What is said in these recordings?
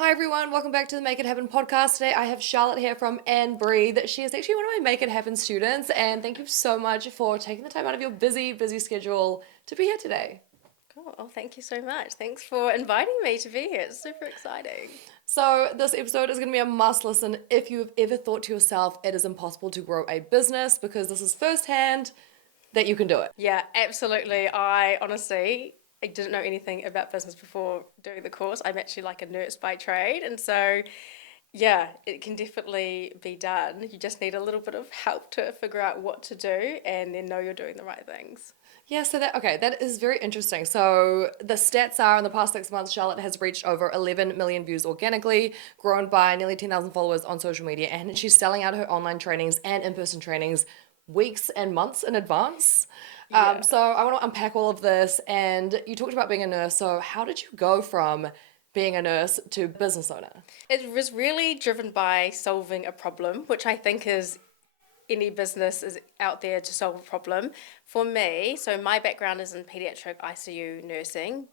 Hi everyone, welcome back to the Make It Happen podcast. Today I have Charlotte here from And Breathe. She is actually one of my Make It Happen students, and thank you so much for taking the time out of your busy schedule to be here today. Cool. Oh, thank you so much. Thanks for inviting me to be here. It's super exciting. So, this episode is going to be a must listen if you've ever thought to yourself it is impossible to grow a business, because this is firsthand that you can do it. Yeah, absolutely. I didn't know anything about business before doing the course. I'm actually like a nurse by trade. And so, yeah, it can definitely be done. You just need a little bit of help to figure out what to do and then know you're doing the right things. Yeah, so that is very interesting. So the stats are in the past 6 months, Charlotte has reached over 11 million views organically, grown by nearly 10,000 followers on social media, and she's selling out her online trainings and in-person trainings weeks and months in advance. Yeah. So I want to unpack all of this. And you talked about being a nurse. So how did you go from being a nurse to business owner? It was really driven by solving a problem, which I think is any business is out there to solve a problem. For me, so my background is in pediatric ICU nursing,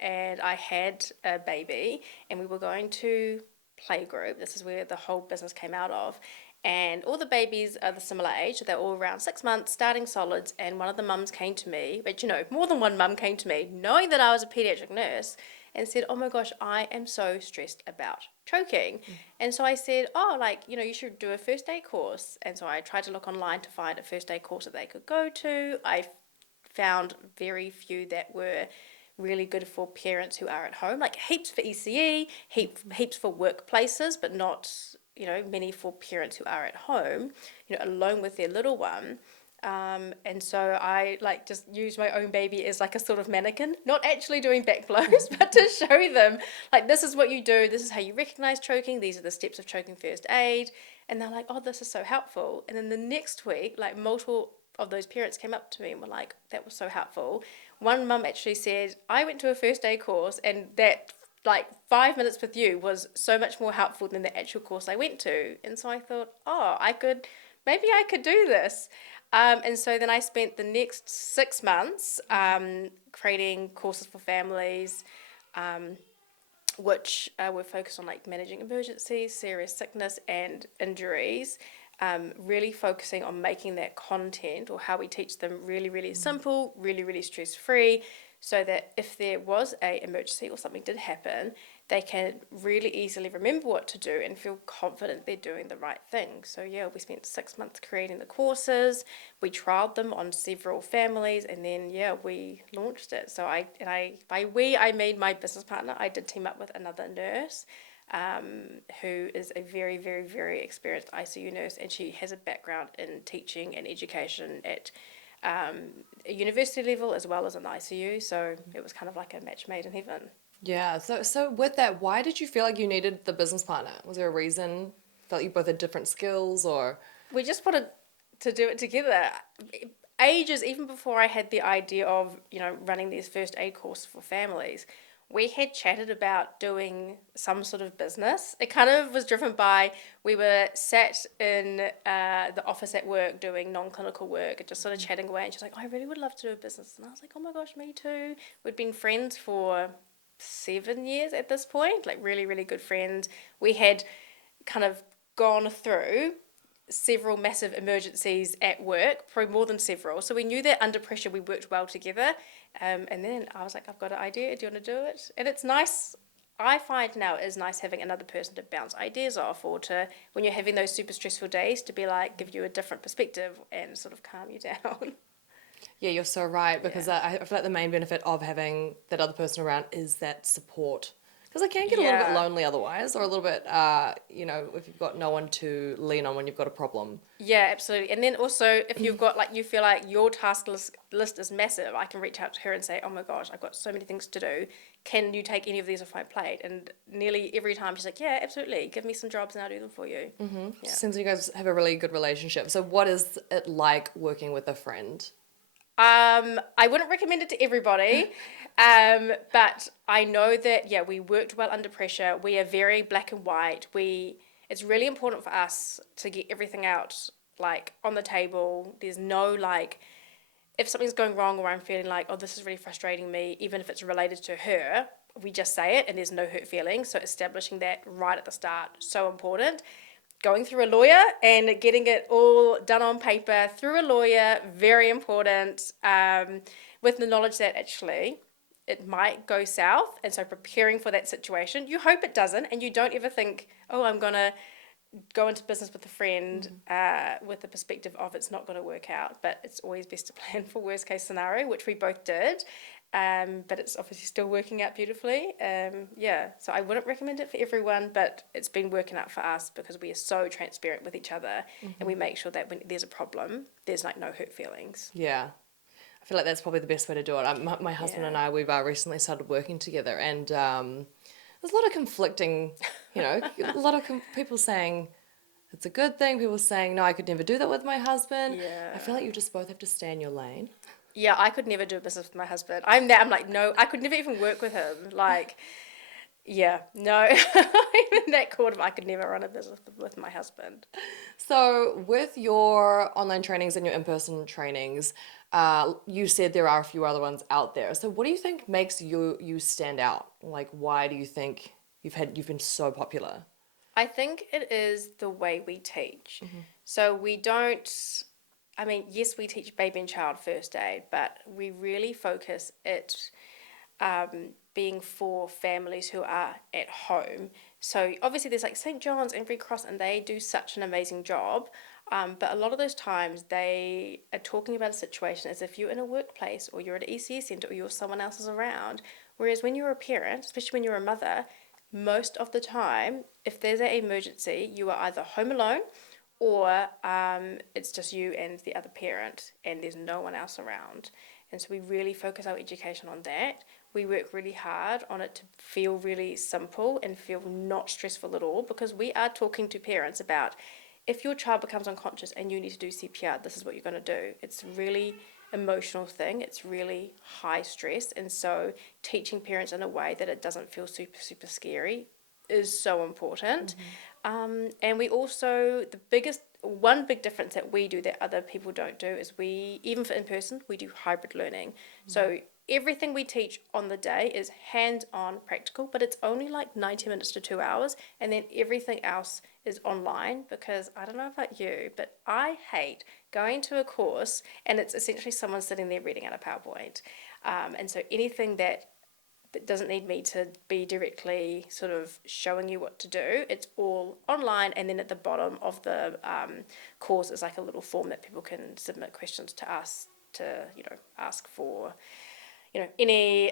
and I had a baby, and we were going to playgroup. This is where the whole business came out of. And all the babies are the similar age. They're all around 6 months, starting solids. And one of the mums came to me, but more than one mum came to me, knowing that I was a pediatric nurse, and said, "Oh my gosh, I am so stressed about choking." And so I said, "Oh, you should do a first aid course." And so I tried to look online to find a first aid course that they could go to. I found very few that were really good for parents who are at home, like heaps for ECE, heaps for workplaces, but not, many for parents who are at home, alone with their little one. And so I just use my own baby as like a sort of mannequin, not actually doing back blows, but to show them like, this is what you do, this is how you recognize choking, these are the steps of choking first aid. And they're like, "Oh, this is so helpful." And then the next week, like multiple of those parents came up to me and were like, "That was so helpful." One mum actually said, "I went to a first aid course and that like 5 minutes with you was so much more helpful than the actual course I went to." And so I thought, oh, maybe I could do this. And so then I spent the next 6 months creating courses for families, which were focused on like managing emergencies, serious sickness, and injuries. Really focusing on making that content or how we teach them really, really simple, really, really stress free, so that if there was a emergency or something did happen, they can really easily remember what to do and feel confident they're doing the right thing. So yeah, we spent 6 months creating the courses. We trialed them on several families, and then yeah, we launched it. So I made my business partner. I did team up with another nurse, who is a very, very, very experienced ICU nurse, and she has a background in teaching and education at a university level as well as in the ICU. So it was kind of like a match made in heaven. Yeah, so with that, why did you feel like you needed the business partner? Was there a reason? Felt you both had different skills or? We just wanted to do it together. Ages, even before I had the idea of, running these first aid courses for families, we had chatted about doing some sort of business. It kind of was driven by, we were sat in the office at work doing non-clinical work and just sort of chatting away. And she's like, "Oh, I really would love to do a business." And I was like, "Oh my gosh, me too." We'd been friends for 7 years at this point, like really, really good friends. We had kind of gone through several massive emergencies at work, probably more than several. So we knew that under pressure we worked well together. And then I was like, "I've got an idea. Do you want to do it?" And it's nice. I find now it is nice having another person to bounce ideas off, or to, when you're having those super stressful days, to be like, give you a different perspective and sort of calm you down. Yeah, you're so right, because Yeah. I feel like the main benefit of having that other person around is that support. Because it can get a little bit Yeah. lonely otherwise, or a little bit, if you've got no one to lean on when you've got a problem. Yeah, absolutely. And then also, if you've got you feel like your list is massive, I can reach out to her and say, "Oh my gosh, I've got so many things to do. Can you take any of these off my plate?" And nearly every time she's like, "Yeah, absolutely. Give me some jobs and I'll do them for you." Yeah. Seems like you guys have a really good relationship. So what is it like working with a friend? I wouldn't recommend it to everybody, but I know that yeah, we worked well under pressure. We are very black and white. It's really important for us to get everything out like on the table. There's no like, if something's going wrong or I'm feeling like, "Oh, this is really frustrating me," even if it's related to her, we just say it and there's no hurt feelings. So establishing that right at the start, so important. Going through a lawyer and getting it all done on paper through a lawyer, very important, with the knowledge that actually it might go south. And so preparing for that situation, you hope it doesn't, and you don't ever think, oh, I'm going to go into business with a friend with the perspective of it's not going to work out. But it's always best to plan for worst case scenario, which we both did. But it's obviously still working out beautifully. So I wouldn't recommend it for everyone, but it's been working out for us because we are so transparent with each other, and we make sure that when there's a problem, there's like no hurt feelings. Yeah. I feel like that's probably the best way to do it. My husband and I, we've recently started working together, and there's a lot of conflicting, a lot of people saying it's a good thing, people saying, no, I could never do that with my husband. Yeah. I feel like you just both have to stay in your lane. Yeah, I could never do business with my husband. I'm like, no, I could never even work with him. Like, yeah, no, even that quarter, I could never run a business with my husband. So with your online trainings and your in-person trainings, you said there are a few other ones out there. So what do you think makes you stand out? Like, why do you think you've been so popular? I think it is the way we teach. So we don't, yes, we teach baby and child first aid, but we really focus it being for families who are at home. So obviously there's like St. John's and Red Cross, and they do such an amazing job. But a lot of those times they are talking about a situation as if you're in a workplace or you're at an ECS centre or you're someone else is around. Whereas when you're a parent, especially when you're a mother, most of the time, if there's an emergency, you are either home alone or it's just you and the other parent and there's no one else around. And so we really focus our education on that. We work really hard on it to feel really simple and feel not stressful at all, because we are talking to parents about if your child becomes unconscious and you need to do CPR, this is what you're going to do. It's a really emotional thing. It's really high stress. And so teaching parents in a way that it doesn't feel super, super scary is so important. And we also, one big difference that we do that other people don't do is even for in-person, we do hybrid learning. So everything we teach on the day is hands-on practical, but it's only like 90 minutes to 2 hours, and then everything else is online, because I don't know about you, but I hate going to a course and it's essentially someone sitting there reading out a PowerPoint. And so anything that doesn't need me to be directly sort of showing you what to do, it's all online, and then at the bottom of the course is like a little form that people can submit questions to us to, ask for any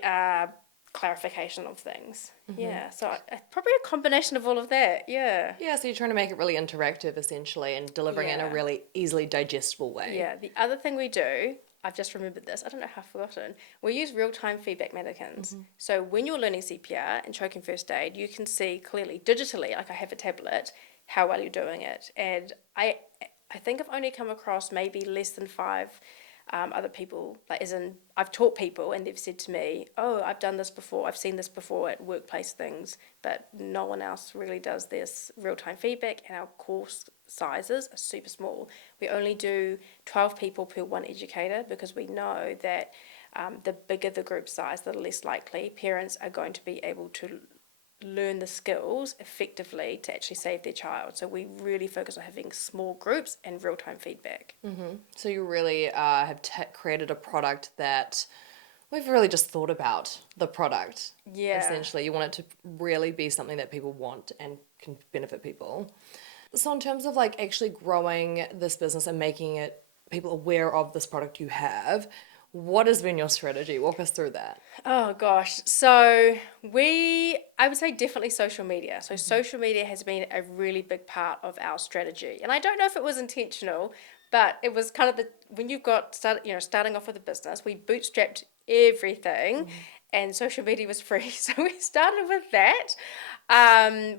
clarification of things. Yeah, so probably a combination of all of that. Yeah, So you're trying to make it really interactive, essentially, and delivering it in a really easily digestible way. Yeah, the other thing we do, I've just remembered this, I don't know how I've forgotten, we use real-time feedback mannequins. So when you're learning CPR and choking first aid, you can see clearly digitally, like I have a tablet, how well you're doing it. And I think I've only come across maybe less than 5 other people, like as in I've taught people and they've said to me, oh, I've done this before, I've seen this before at workplace things, but no one else really does this real-time feedback, and our course sizes are super small. We only do 12 people per one educator, because we know that the bigger the group size, the less likely parents are going to be able to learn the skills effectively to actually save their child. So we really focus on having small groups and real-time feedback. So you really have created a product that we've really just thought about the product. Yeah. Essentially, you want it to really be something that people want and can benefit people. So in terms of like actually growing this business and making it people aware of this product you have, what has been your strategy? Walk us through that. Oh gosh. So I would say definitely social media. So social media has been a really big part of our strategy. And I don't know if it was intentional, but it was kind of when you've got starting off with a business, we bootstrapped everything and social media was free. So we started with that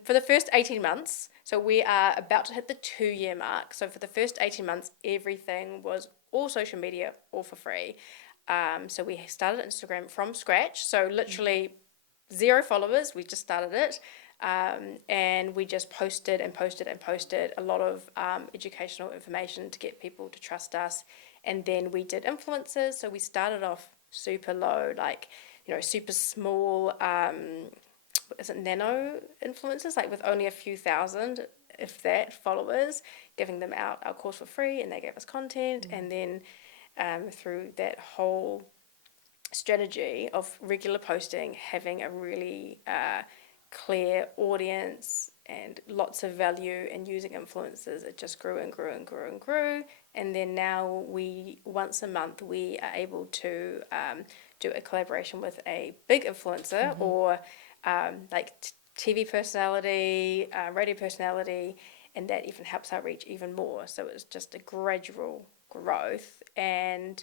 for the first 18 months. So we are about to hit the 2-year mark. So for the first 18 months, everything was all social media, all for free. So we started Instagram from scratch. So literally 0 followers. We just started it. And we just posted a lot of educational information to get people to trust us. And then we did influencers. So we started off super low, like super small, is it nano influencers, like with only a few thousand, if that, followers, giving them out our course for free, and they gave us content, and then through that whole strategy of regular posting, having a really clear audience and lots of value, and using influencers, it just grew and grew and grew and grew. And then now once a month, we are able to do a collaboration with a big influencer or like TV personality, radio personality, and that even helps our reach even more. So it's just a gradual growth. And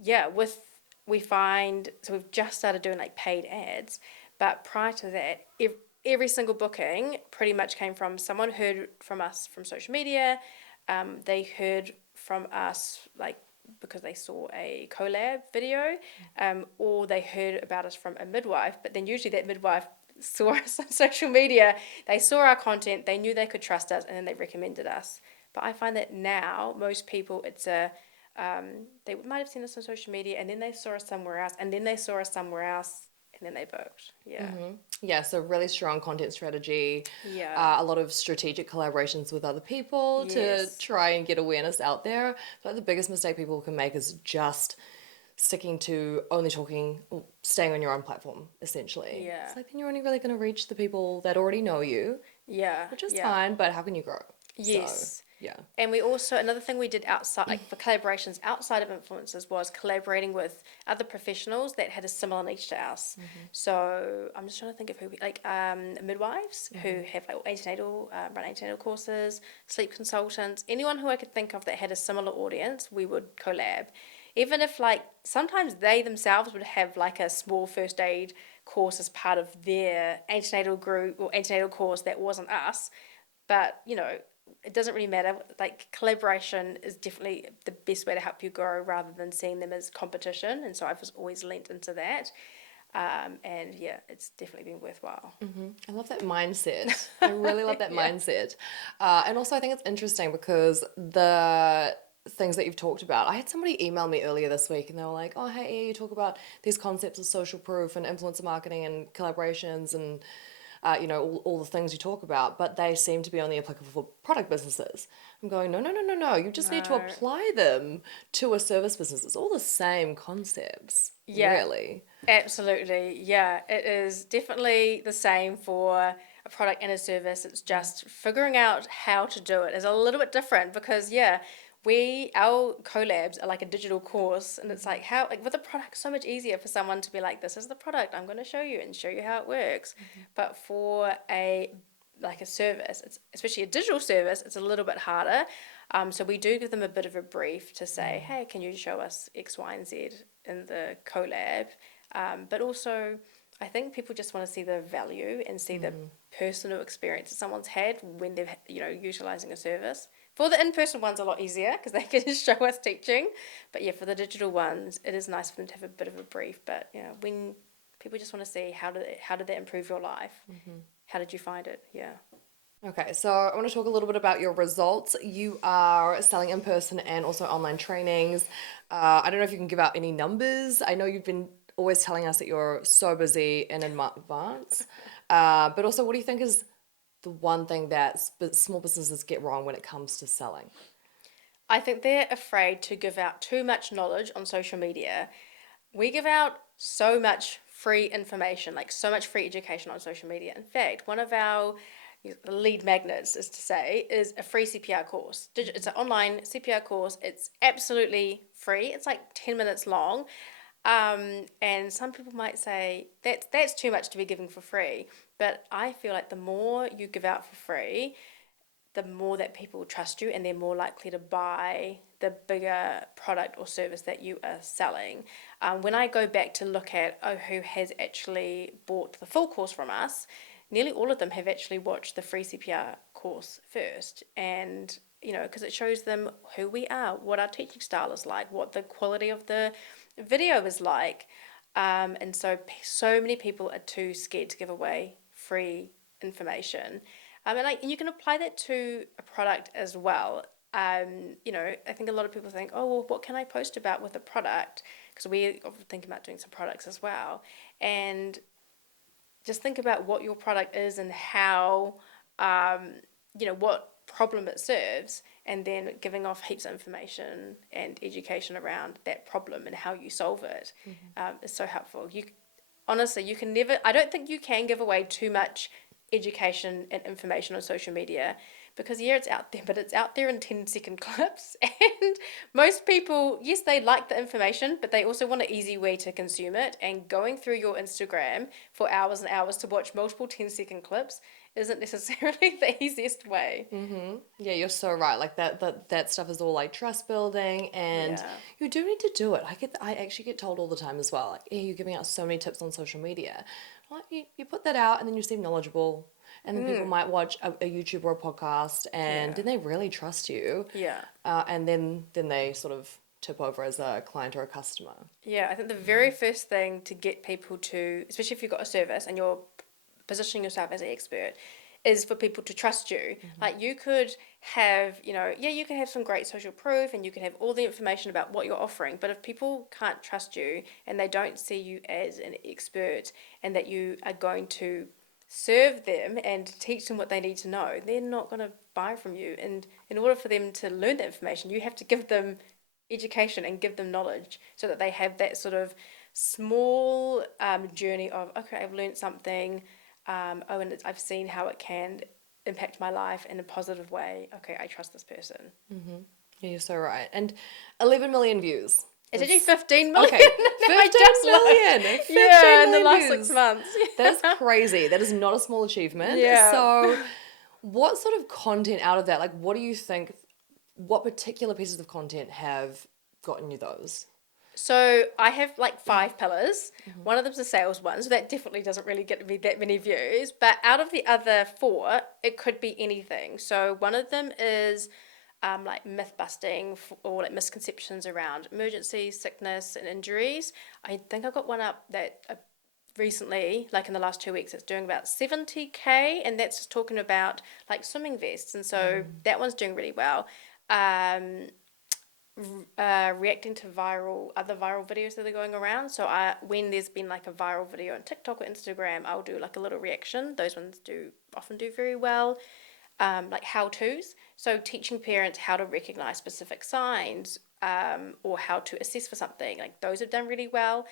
yeah, we find, so we've just started doing like paid ads, but prior to that, every single booking pretty much came from someone heard from us from social media. They heard from us like because they saw a collab video, or they heard about us from a midwife. But then usually that midwife saw us on social media, they saw our content, they knew they could trust us, and then they recommended us. But I find that now most people, they might have seen us on social media, and then they saw us somewhere else, and then they saw us somewhere else, and then they booked. Yeah. Yeah, so really strong content strategy, Yeah. a lot of strategic collaborations with other people to Yes. try and get awareness out there. But the biggest mistake people can make is just sticking to only talking, staying on your own platform, essentially. Yeah. It's like then you're only really going to reach the people that already know you, Yeah. which is Yeah. fine, but how can you grow? Yes. So, yeah. And we also, another thing we did outside, like for collaborations outside of influencers, was collaborating with other professionals that had a similar niche to us. So I'm just trying to think of who midwives who have like run antenatal courses, sleep consultants, anyone who I could think of that had a similar audience, we would collab. Even if like sometimes they themselves would have like a small first aid course as part of their antenatal group or antenatal course that wasn't us, but it doesn't really matter. Like collaboration is definitely the best way to help you grow rather than seeing them as competition. And so I've always linked into that. And yeah, it's definitely been worthwhile. I love that mindset. I really love that Yeah. mindset. And also, I think it's interesting because the things that you've talked about, I had somebody email me earlier this week and they were like, oh, hey, you talk about these concepts of social proof and influencer marketing and collaborations and all the things you talk about, but they seem to be only applicable for product businesses. I'm going, no, no, no, no, no. You just need to No. apply them to a service business. It's all the same concepts, Yeah, really. absolutely. Yeah, it is definitely the same for a product and a service. It's just figuring out how to do it is a little bit different because our collabs are like a digital course, and it's like how like with a product so much easier for someone to be like, this is the product I'm going to show you and show you how it works. But for a service, it's especially a digital service, it's a little bit harder. So we do give them a bit of a brief to say, hey, can you show us X, Y, and Z in the collab? But also, I think people just want to see the value and see the personal experience that someone's had when they're, utilizing a service. For the in-person ones, a lot easier because they can just show us teaching. But yeah, for the digital ones, it is nice for them to have a bit of a brief. But when people just want to see how did that improve your life? How did you find it? Yeah. Okay, so I want to talk a little bit about your results. You are selling in person and also online trainings. I don't know if you can give out any numbers. I know you've been always telling us that you're so busy in advance. But also, what do you think is the one thing that small businesses get wrong when it comes to selling? I think they're afraid to give out too much knowledge on social media. We give out so much free information, like so much free education on social media. In fact, one of our lead magnets is a free CPR course. It's an online CPR course. It's absolutely free. It's like 10 minutes long. And some people might say that's too much to be giving for free. But I feel like the more you give out for free, the more that people trust you and they're more likely to buy the bigger product or service that you are selling. When I go back to look at who has actually bought the full course from us, nearly all of them have actually watched the free CPR course first. And, because it shows them who we are, what our teaching style is like, what the quality of the video is like. And so many people are too scared to give away free information. And you can apply that to a product as well. I think a lot of people think, oh, well, what can I post about with a product? because we're thinking about doing some products as well. And just think about what your product is and how, what problem it serves, and then giving off heaps of information and education around that problem and how you solve it is so helpful. Honestly, you can never, I don't think you can give away too much education and information on social media, because yeah, it's out there, but it's out there in 10-second clips. And most people, yes, they like the information, but they also want an easy way to consume it. And going through your Instagram for hours and hours to watch multiple 10-second clips isn't necessarily the easiest way. Yeah, you're so right. Like that stuff is all like trust building, and Yeah. you do need to do it. I actually get told all the time as well. Like, yeah, you're giving out so many tips on social media. Well, you put that out, and then you seem knowledgeable, and then people might watch a YouTube or a podcast, and then they really trust you. Yeah. And then they sort of tip over as a client or a customer. Yeah, I think the very first thing to get people to, especially if you've got a service and you're positioning yourself as an expert, is for people to trust you. Like, you could have, you can have some great social proof and you can have all the information about what you're offering, but if people can't trust you and they don't see you as an expert and that you are going to serve them and teach them what they need to know, they're not going to buy from you. And in order for them to learn that information, you have to give them education and give them knowledge so that they have that sort of small journey of, okay, I've learned something, and I've seen how it can impact my life in a positive way. Okay, I trust this person. Yeah, you're so right. And 11 million views. It's actually 15 million. Okay, 15 million. 15 yeah, in the million last views. 6 months. That's crazy. That is not a small achievement. Yeah. So what sort of content out of that, like what do you think, what particular pieces of content have gotten you those? So I have like 5 pillars. One of them's a sales one, so that definitely doesn't really get me that many views. But out of the other 4, it could be anything. So one of them is like myth busting or like misconceptions around emergencies, sickness, and injuries. I think I got one up that recently, like in the last 2 weeks, it's doing about 70K, and that's just talking about like swimming vests. And so that one's doing really well. Reacting to other viral videos that are going around. So when there's been like a viral video on TikTok or Instagram, I'll do like a little reaction. Those ones often do very well. Like how-tos. So teaching parents how to recognize specific signs or how to assess for something. Like those have done really well.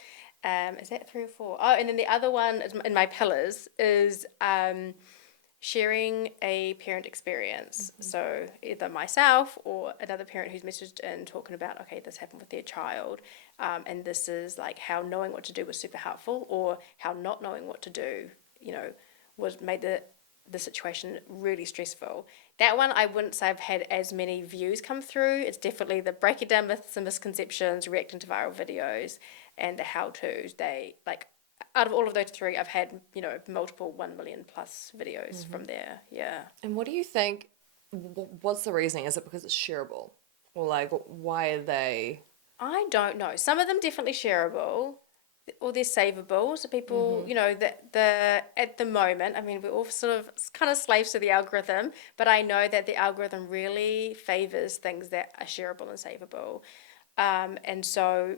Is that 3 or 4? Oh, and then the other one in my pillars is sharing a parent experience. So either myself or another parent who's messaged in talking about, okay, this happened with their child, and this is like how knowing what to do was super helpful, or how not knowing what to do, was made the situation really stressful. That one, I wouldn't say I've had as many views come through. It's definitely the breaking down myths and misconceptions, reacting to viral videos, and the how-tos. Out of all of those 3, I've had, multiple 1 million plus videos from there. Yeah. And what do you think, what's the reasoning? Is it because it's shareable? Or like, why are they? I don't know. Some of them definitely shareable, or they're savable. So people, at the moment, I mean, we're all sort of kind of slaves to the algorithm, but I know that the algorithm really favors things that are shareable and savable. And so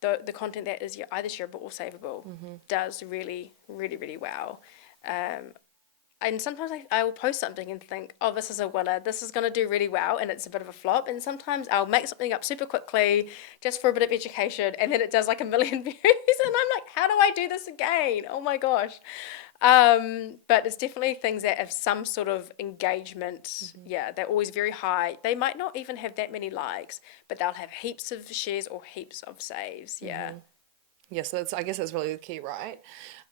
the content that is either shareable or savable does really, really, really well. And sometimes I will post something and think, oh, this is a winner, this is going to do really well, and it's a bit of a flop. And sometimes I'll make something up super quickly just for a bit of education, and then it does like 1 million views, and I'm like, how do I do this again? Oh my gosh. But it's definitely things that have some sort of engagement. Yeah, they're always very high. They might not even have that many likes, but they'll have heaps of shares or heaps of saves. Yeah. Yeah, so I guess that's really the key, right?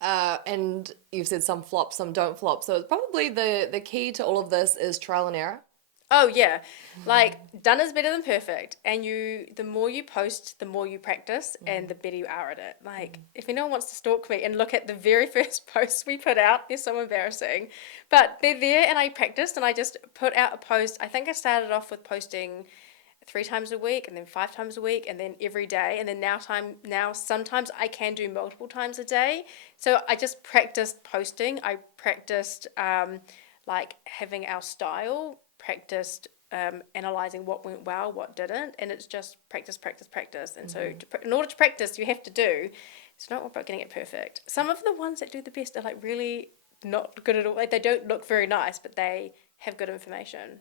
And you've said some flop, some don't flop. So it's probably the key to all of this is trial and error. Oh yeah, like done is better than perfect, and the more you post, the more you practice, and the better you are at it. Like if anyone wants to stalk me and look at the very first posts we put out, they're so embarrassing, but they're there, and I practiced, and I just put out a post. I think I started off with posting 3 times a week, and then 5 times a week, and then every day, and then now sometimes I can do multiple times a day. So I just practiced posting. I practiced like having our style, practiced analyzing what went well, what didn't, and it's just practice, practice, practice. And so, in order to practice, you have to do. It's not about getting it perfect. Some of the ones that do the best are like really not good at all. Like they don't look very nice, but they have good information.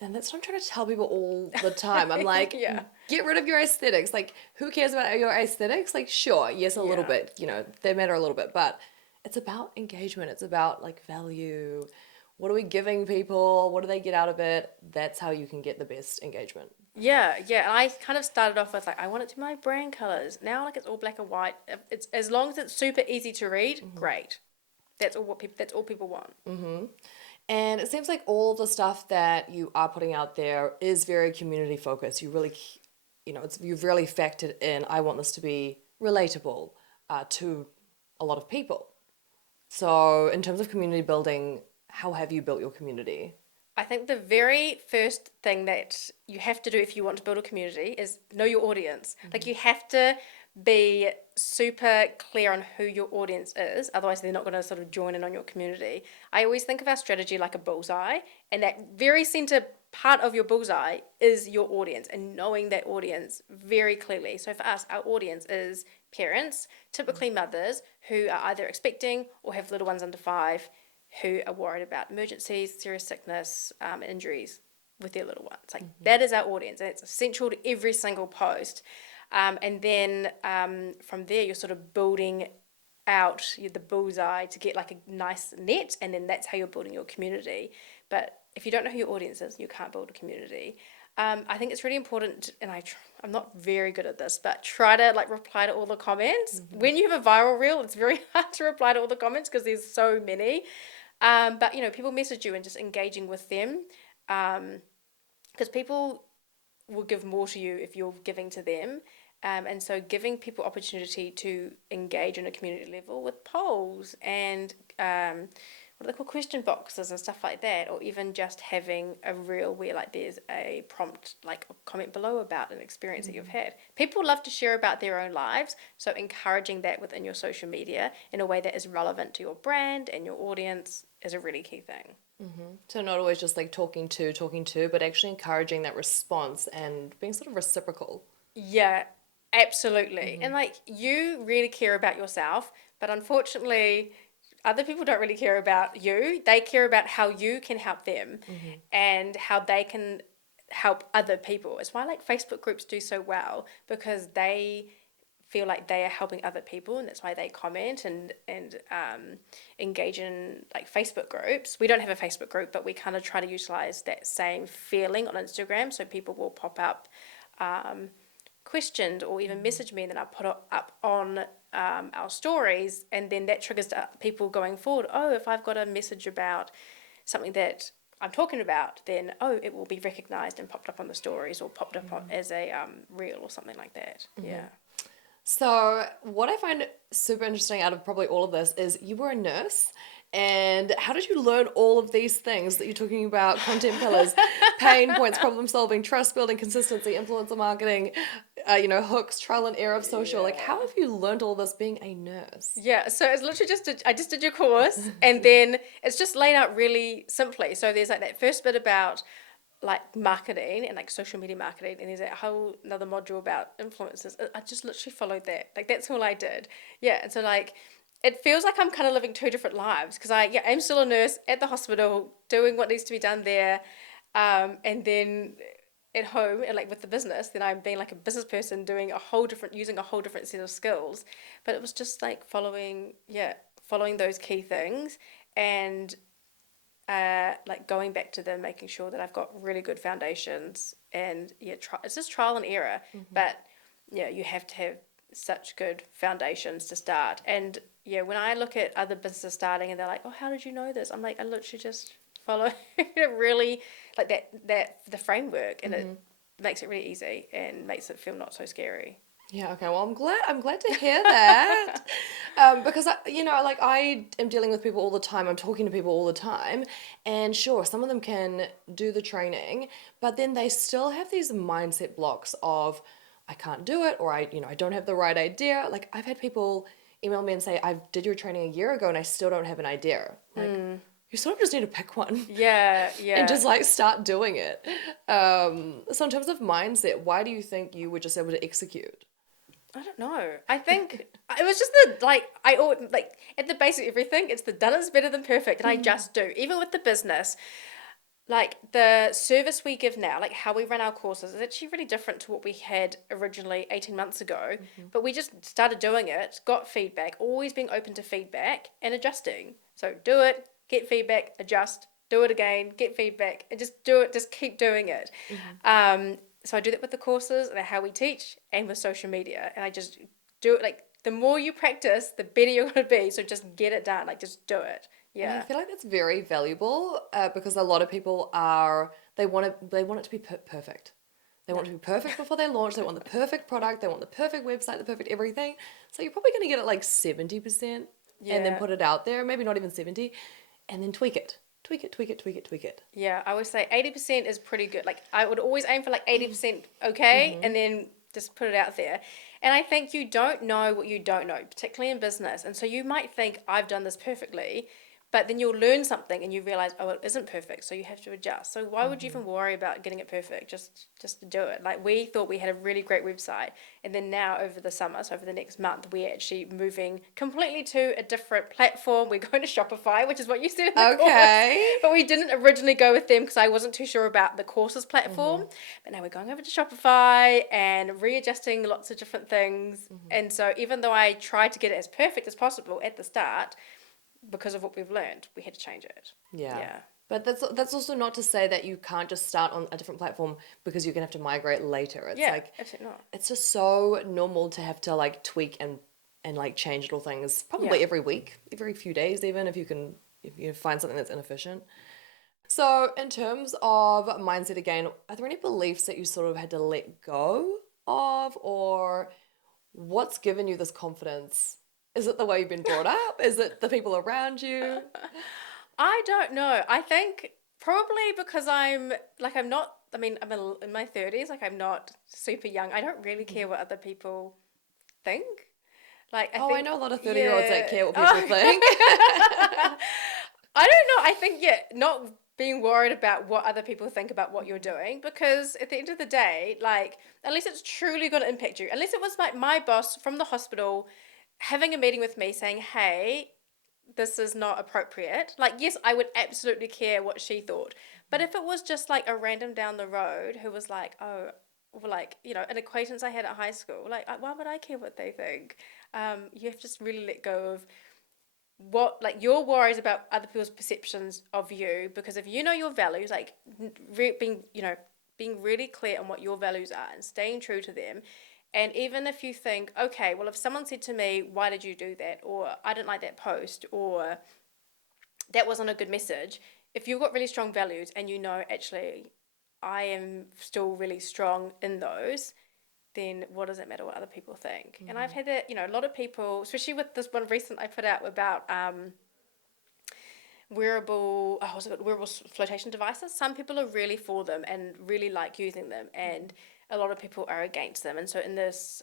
And that's what I'm trying to tell people all the time. I'm like, Yeah. get rid of your aesthetics. Like, who cares about your aesthetics? Like, sure, yes, a little Yeah. bit, they matter a little bit, but it's about engagement. It's about like value. What are we giving people? What do they get out of it? That's how you can get the best engagement. Yeah, yeah. And I kind of started off with like I want it to be my brand colors. Now like it's all black and white. It's as long as it's super easy to read, great. That's all people want. And it seems like all the stuff that you are putting out there is very community focused. You really, you've really factored in, I want this to be relatable to a lot of people. So, in terms of community building, how have you built your community? I think the very first thing that you have to do if you want to build a community is know your audience. Like you have to be super clear on who your audience is, otherwise they're not going to sort of join in on your community. I always think of our strategy like a bullseye, and that very center part of your bullseye is your audience and knowing that audience very clearly. So for us, our audience is parents, typically mothers who are either expecting or have little ones under 5 who are worried about emergencies, serious sickness, injuries with their little ones. Like that is our audience, and it's essential to every single post. And then from there, you're sort of building out the bullseye to get like a nice net, and then that's how you're building your community. But if you don't know who your audience is, you can't build a community. I think it's really important, and I'm not very good at this, but try to like reply to all the comments. When you have a viral reel, it's very hard to reply to all the comments because there's so many. But people message you and just engaging with them, because people will give more to you if you're giving to them. And so giving people opportunity to engage on a community level with polls and what are they called, question boxes and stuff like that, or even just having a reel where like there's a prompt, like a comment below about an experience that you've had. People love to share about their own lives, so encouraging that within your social media in a way that is relevant to your brand and your audience is a really key thing. So, not always just like talking to, but actually encouraging that response and being sort of reciprocal. Yeah, absolutely. And like you really care about yourself, but unfortunately, other people don't really care about you. They care about how you can help them and how they can help other people. It's why like Facebook groups do so well, because they feel like they are helping other people, and that's why they comment and engage in like Facebook groups. We don't have a Facebook group, but we kind of try to utilize that same feeling on Instagram. So people will pop up questioned or even message me, and then I put it up on our stories, and then that triggers people going forward. Oh, if I've got a message about something that I'm talking about, then it will be recognized and popped up on the stories or popped up as a reel or something like that. Yeah. So, what I find super interesting out of probably all of this is you were a nurse. And how did you learn all of these things that you're talking about? Content pillars, pain points, problem solving, trust building, consistency, influencer marketing, hooks, trial and error of social. Like, how have you learned all this being a nurse? Yeah, so it's literally I just did your course, and then it's just laid out really simply. So there's like that first bit about like marketing and like social media marketing, and there's a whole another module about influencers. I just literally followed that. Like that's all I did. Yeah, and so like it feels like I'm kind of living two different lives, because I'm still a nurse at the hospital doing what needs to be done there, and then at home and like with the business, then I'm being like a business person doing using a whole different set of skills. But it was just like following those key things, and like going back to them, making sure that I've got really good foundations, and it's just trial and error. But yeah, you have to have such good foundations to start. And yeah, when I look at other businesses starting and they're like, oh, how did you know this? I'm like, I literally just follow really like that the framework, and it makes it really easy and makes it feel not so scary. Yeah, okay. Well, I'm glad to hear that. Because I am dealing with people all the time. I'm talking to people all the time, and sure, some of them can do the training, but then they still have these mindset blocks of I can't do it, or I don't have the right idea. Like I've had people email me and say I did your training a year ago and I still don't have an idea. Like, You sort of just need to pick one. Yeah, And yeah. just like start doing it. So in terms of mindset, why do you think you were just able to execute? I don't know. I think it was just like at the base of everything, it's the done is better than perfect, and I just do. Even with the business, like the service we give now, like how we run our courses, is actually really different to what we had originally 18 months ago. But we just started doing it, got feedback, always being open to feedback and adjusting. So do it, get feedback, adjust, do it again, get feedback, and just do it, just keep doing it. So I do that with the courses and how we teach and with social media. And I just do it like the more you practice, the better you're going to be. So just get it done, like just do it. And I Yeah. feel like that's very valuable because a lot of people are they want it to be perfect. They want it to be perfect before they launch. They want the perfect product. They want the perfect website, the perfect everything. So you're probably going to get it like 70% and then Yeah. put it out there, maybe not even 70, and then tweak it. Tweak it, tweak it, tweak it, tweak it. Yeah, I would say 80% is pretty good. Like I would always aim for like 80% okay and then just put it out there. And I think you don't know what you don't know, particularly in business. And so you might think I've done this perfectly, but then you'll learn something and you realize, oh, it isn't perfect, so you have to adjust. So why would you even worry about getting it perfect? Just do it. Like we thought we had a really great website, and then now over the summer, so over the next month, we're actually moving completely to a different platform. We're going to Shopify, which is what you said in the course, Okay. but we didn't originally go with them because I wasn't too sure about the courses platform. But now we're going over to Shopify and readjusting lots of different things. And so even though I tried to get it as perfect as possible at the start, because of what we've learned, we had to change it. Yeah. Yeah. But that's also not to say that you can't just start on a different platform because you're gonna have to migrate later. It's Yeah, like absolutely not. it's just so normal to have to like tweak and like change little things probably Yeah. every week, every few days even if you find something that's inefficient. So in terms of mindset again, are there any beliefs that you sort of had to let go of or what's given you this confidence? Is it the way you've been brought up? Is it the people around you? I don't know. I think probably because I'm not, I mean, in my 30s, like I'm not super young. I don't really care what other people think. Like, I Oh, I think, know a lot of 30-year-olds that yeah. care what people Oh. think. I don't know. I think, yeah, not being worried about what other people think about what you're doing because at the end of the day, like, unless it's truly going to impact you, unless it was like my boss from the hospital having a meeting with me saying, hey, this is not appropriate. Like, yes, I would absolutely care what she thought. But if it was just like a random down the road who was like, oh, or like, an acquaintance I had at high school, like, why would I care what they think? You have to just really let go of what, like, your worries about other people's perceptions of you. Because if you know your values, like, being really clear on what your values are and staying true to them. And even if you think, okay, well, if someone said to me, why did you do that? Or I didn't like that post, or that wasn't a good message. If you've got really strong values and you know, actually, I am still really strong in those, then what does it matter what other people think? And I've had that, a lot of people, especially with this one recent I put out about wearable flotation devices. Some people are really for them and really like using them, and a lot of people are against them. And so in this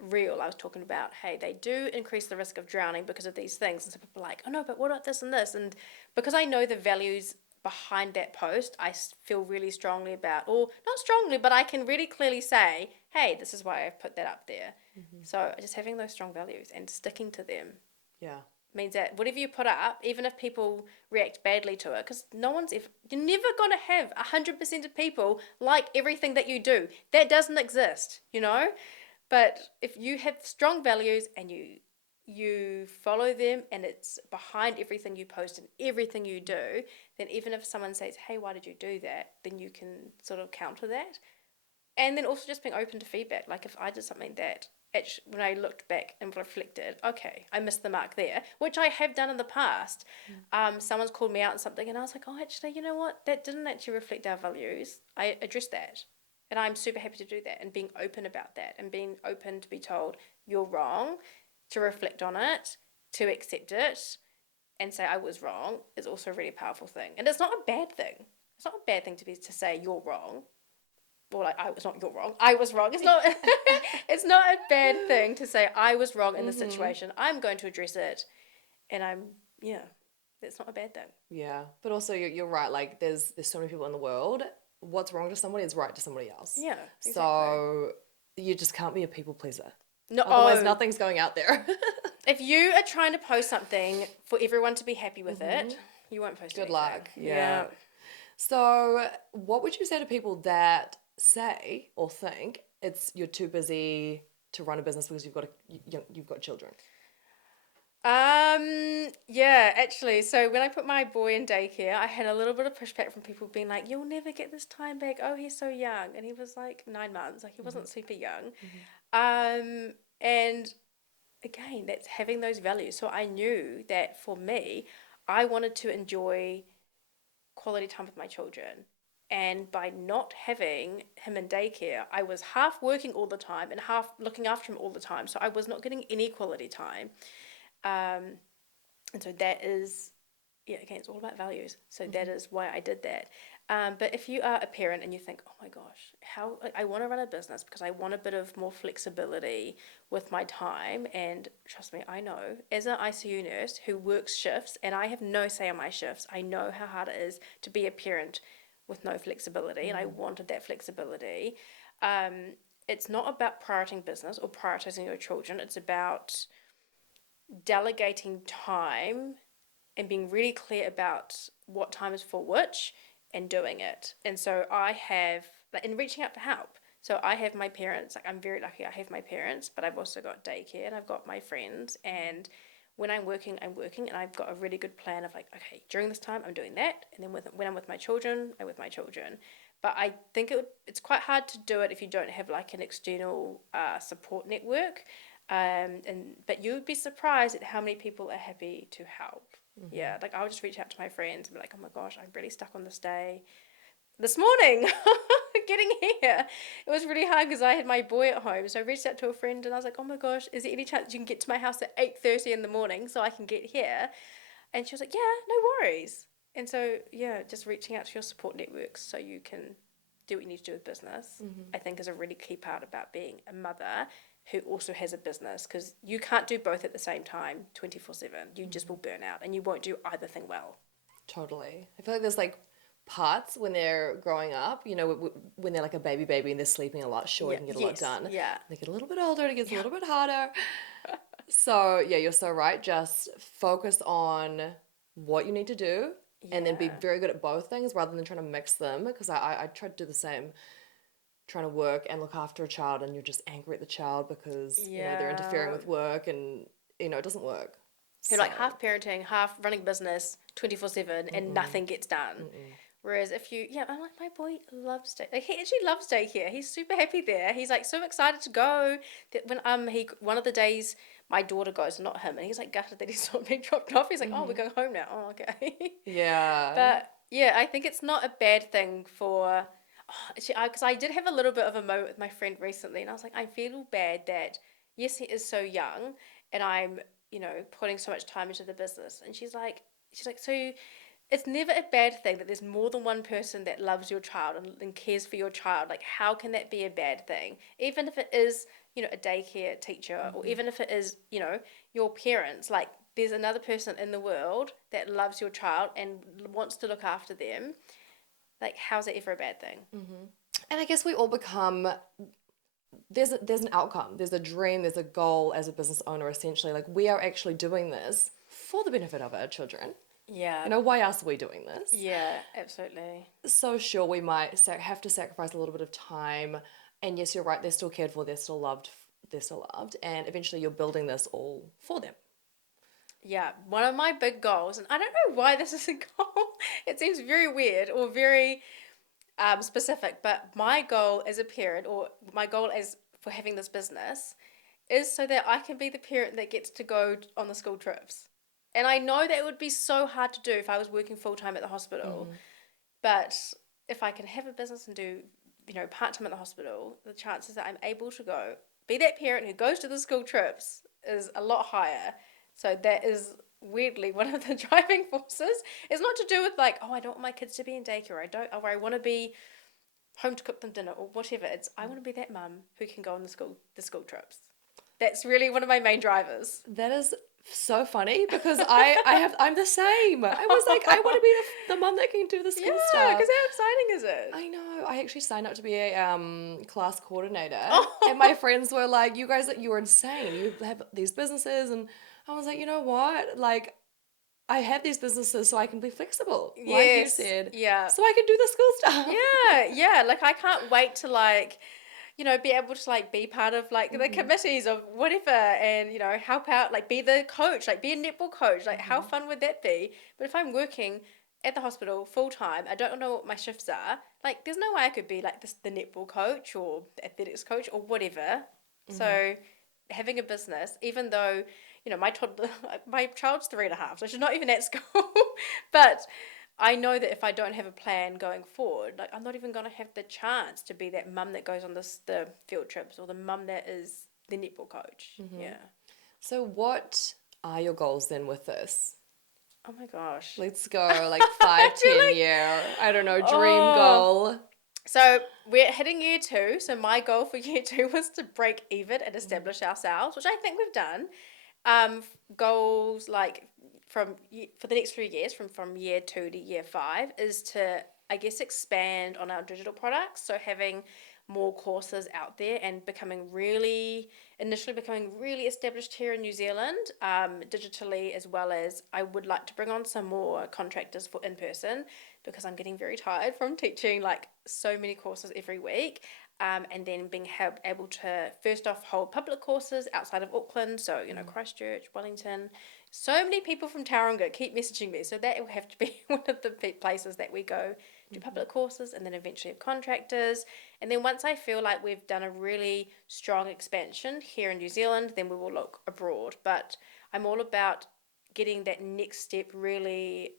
reel, I was talking about, hey, they do increase the risk of drowning because of these things. And so people are like, oh no, but what about this and this? And because I know the values behind that post, I feel really strongly about, or not strongly, but I can really clearly say, hey, this is why I've put that up there. So just having those strong values and sticking to them Yeah. means that whatever you put up, even if people react badly to it, because you're never going to have 100% of people like everything that you do. That doesn't exist. But if you have strong values and you follow them and it's behind everything you post and everything you do, then even if someone says, hey, why did you do that? Then you can sort of counter that. And then also just being open to feedback. Like if I did something that actually, when I looked back and reflected, okay, I missed the mark there, which I have done in the past. Someone's called me out on something and I was like, oh, actually, you know what? That didn't actually reflect our values. I addressed that. And I'm super happy to do that and being open about that and being open to be told you're wrong, to reflect on it, to accept it and say I was wrong is also a really powerful thing. And it's not a bad thing. It's not a bad thing to say you're wrong. Well, like, I was not, you're wrong. I was wrong. It's not. It's not a bad thing to say I was wrong in this situation. I'm going to address it, and yeah. That's not a bad thing. Yeah, but also you're right. Like there's so many people in the world. What's wrong to somebody is right to somebody else. Yeah, exactly. So you just can't be a people pleaser. No, Otherwise, nothing's going out there. if you are trying to post something for everyone to be happy with it, you won't post Good anything. luck. Yeah. So, what would you say to people that say or think you're too busy to run a business because you've got children? Yeah, actually, so when I put my boy in daycare, I had a little bit of pushback from people being like, "You'll never get this time back. Oh, he's so young." And he was like 9 months, like he wasn't super young. And again, that's having those values. So I knew that for me, I wanted to enjoy quality time with my children. And by not having him in daycare, I was half working all the time and half looking after him all the time. So I was not getting any quality time. And so that is, yeah, again, it's all about values. So that is why I did that. But if you are a parent and you think, oh my gosh, how like, I want to run a business because I want a bit of more flexibility with my time. And trust me, I know as an ICU nurse who works shifts, and I have no say on my shifts, I know how hard it is to be a parent with no flexibility, and I wanted that flexibility. It's not about prioritizing business or prioritizing your children. It's about delegating time and being really clear about what time is for which and doing it. And so I have, like, in reaching out for help. So I have my parents, like, I'm very lucky I have my parents, but I've also got daycare and I've got my friends. And when I'm working, and I've got a really good plan of like, okay, during this time I'm doing that. And then when I'm with my children, I'm with my children. But I think it's quite hard to do it if you don't have like an external support network. But you would be surprised at how many people are happy to help. Yeah, like I'll just reach out to my friends and be like, oh my gosh, I'm really stuck on this day. This morning, getting here, it was really hard because I had my boy at home. So I reached out to a friend and I was like, oh my gosh, is there any chance you can get to my house at 8:30 in the morning so I can get here? And she was like, yeah, no worries. And so, yeah, just reaching out to your support networks so you can do what you need to do with business, I think is a really key part about being a mother who also has a business, because you can't do both at the same time 24/7. You just will burn out and you won't do either thing well. Totally. I feel like there's like parts when they're growing up, when they're like a baby and they're sleeping a lot, sure, you can get a lot done. Yeah. They get a little bit older, it gets a little bit harder. So, yeah, you're so right. Just focus on what you need to do and then be very good at both things rather than trying to mix them. Because I try to do the same, trying to work and look after a child, and you're just angry at the child because, they're interfering with work and, it doesn't work. You're like half parenting, half running business 24/7 and nothing gets done. Whereas if you, I'm like, my boy loves day. Like, he actually loves daycare. He's super happy there. He's like so excited to go that when one of the days my daughter goes, not him, and he's like gutted that he's not being dropped off. He's like, oh, we're going home now. Oh, okay. Yeah. But yeah, I think it's not a bad thing for, because I did have a little bit of a moment with my friend recently, and I was like, I feel bad that yes, he is so young, and I'm putting so much time into the business, and she's like, so it's never a bad thing that there's more than one person that loves your child and cares for your child. Like, how can that be a bad thing? Even if it is, a daycare teacher, or even if it is, your parents, like, there's another person in the world that loves your child and wants to look after them. Like, how's it ever a bad thing? And I guess we all become, there's an outcome, there's a dream, there's a goal as a business owner, essentially. Like, we are actually doing this for the benefit of our children. Yeah. Why else are we doing this? Yeah, absolutely. So sure, we might have to sacrifice a little bit of time. And yes, you're right, they're still cared for, they're still loved, and eventually you're building this all for them. Yeah, one of my big goals, and I don't know why this is a goal, it seems very weird or very specific, but my goal as a parent, or my goal as for having this business, is so that I can be the parent that gets to go on the school trips. And I know that it would be so hard to do if I was working full time at the hospital, but if I can have a business and do, part time at the hospital, the chances that I'm able to go be that parent who goes to the school trips is a lot higher. So that is weirdly one of the driving forces. It's not to do with like, oh, I don't want my kids to be in daycare, or I want to be home to cook them dinner or whatever. It's I want to be that mum who can go on the school trips. That's really one of my main drivers. That is so funny because I'm the same. I was like, I want to be the mom that can do the school Yeah, stuff. because how exciting is it? I know. I actually signed up to be a class coordinator, and my Oh, friends were like, "You guys, you are insane. You have these businesses," and I was like, "You know what? Like, I have these businesses so I can be flexible, like you yes, said, yeah. so I can do the school stuff." Yeah, like I can't wait to like, be able to like be part of like the Hmm. committees of whatever and help out, like be the coach, like be a netball coach. Like how Hmm. fun would that be? But if I'm working at the hospital full time, I don't know what my shifts are. Like there's no way I could be like the netball coach or the athletics coach or whatever. Hmm. So having a business, even though, my toddler, my child's 3.5, so she's not even at school, but I know that if I don't have a plan going forward, like I'm not even gonna have the chance to be that mum that goes on the field trips or the mum that is the netball coach. Hmm. Yeah. So, what are your goals then with this? Oh my gosh. Let's go, like I five, feel 10 year, I don't know, like dream oh. goal. So we're hitting year 2. So my goal for year 2 was to break even and Mhm. establish ourselves, which I think we've done. Goals like for the next 3 years, from year 2 to year 5, is to, I guess, expand on our digital products. So having more courses out there and initially becoming really established here in New Zealand, digitally, as well as I would like to bring on some more contractors for in person because I'm getting very tired from teaching like so many courses every week. And then being able to first off hold public courses outside of Auckland, so Christchurch, Wellington. So many people from Tauranga keep messaging me, so that will have to be one of the places that we go do public courses, and then eventually have contractors. And then once I feel like we've done a really strong expansion here in New Zealand, then we will look abroad. But I'm all about getting that next step really.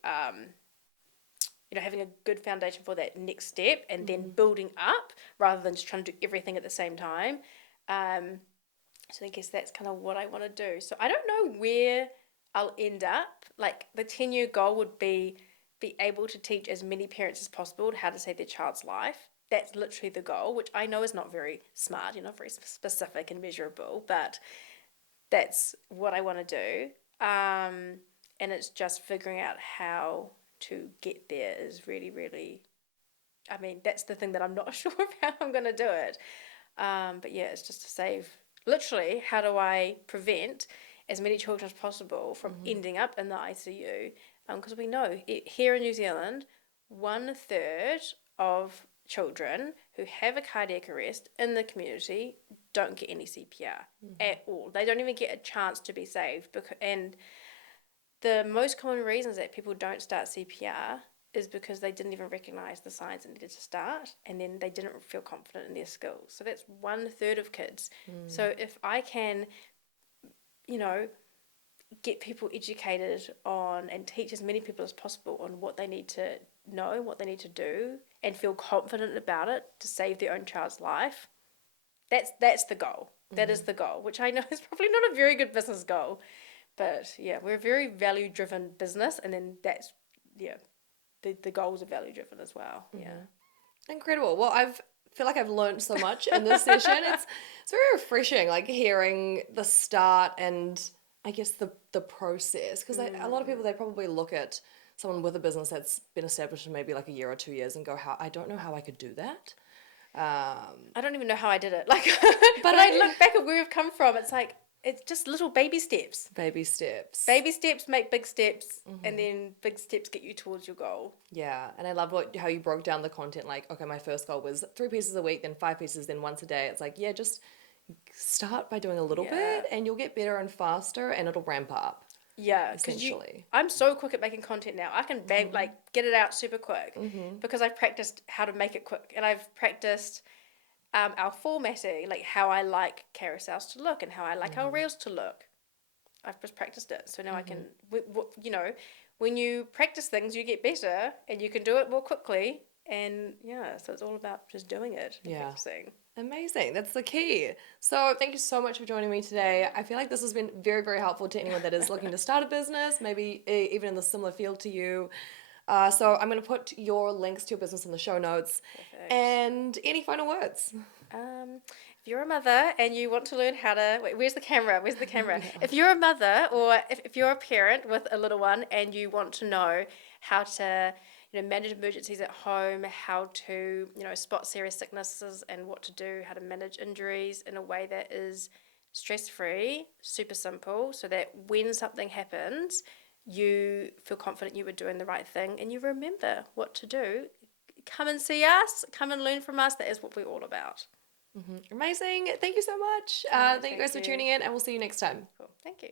Having a good foundation for that next step and then building up rather than just trying to do everything at the same time. So I guess that's kind of what I want to do. So I don't know where I'll end up. Like the 10-year goal would be able to teach as many parents as possible how to save their child's life. That's literally the goal, which I know is not very smart, very specific and measurable, but that's what I want to do. And it's just figuring out how to get there is really, really, I mean, that's the thing that I'm not sure of how I'm going to do it. But yeah, it's just to save, literally, how do I prevent as many children as possible from ending up in the ICU? Because we know here in New Zealand, 1/3 of children who have a cardiac arrest in the community don't get any CPR at all. They don't even get a chance to be saved. And the most common reasons that people don't start CPR is because they didn't even recognize the signs that needed to start, and then they didn't feel confident in their skills. So that's 1/3 of kids. So if I can, you know, get people educated on and teach as many people as possible on what they need to know, what they need to do, and feel confident about it to save their own child's life, that's the goal. That is the goal, which I know is probably not a very good business goal. But yeah, we're a very value driven business, and then that's, yeah, the goals are value driven as well. Yeah. Incredible. Well, I feel like I've learned so much in this session. It's very refreshing, like hearing the start and I guess the process. Because a lot of people, they probably look at someone with a business that's been established in maybe like a year or 2 years and go, "How I don't know how I could do that." I don't even know how I did it. Like But when I look back at where we've come from, it's like it's just little baby steps. baby steps. Baby steps make big steps, and then big steps get you towards your goal. Yeah, and I love how you broke down the content. Like, okay, my first goal was 3 pieces a week, then 5 pieces, then once a day. It's like, yeah, just start by doing a little Yeah. bit, and you'll get better and faster, and it'll ramp up. Yeah, because Essentially. I'm so quick at making content now. I can like get it out super quick because I've practiced how to make it quick, and I've practiced our formatting, like how I like carousels to look and how I like our reels to look. I've just practiced it, so now I can. When you practice things, you get better, and you can do it more quickly. And yeah, so it's all about just doing it and Yeah. practicing. Amazing. That's the key. So, thank you so much for joining me today. I feel like this has been very, very helpful to anyone that is looking to start a business, maybe even in the similar field to you. So, I'm going to put your links to your business in the show notes. Perfect. And any final words? If you're a mother and you want to learn how to, wait, where's the camera? Where's the camera? If you're a mother or if you're a parent with a little one and you want to know how to, manage emergencies at home, how to, spot serious sicknesses and what to do, how to manage injuries in a way that is stress-free, super simple, so that when something happens, you feel confident you were doing the right thing and you remember what to do. Come and see us, come and learn from us. That is what we're all about. Amazing. Thank you so much. Thank you guys for tuning in, and we'll see you next time. Cool. Thank you.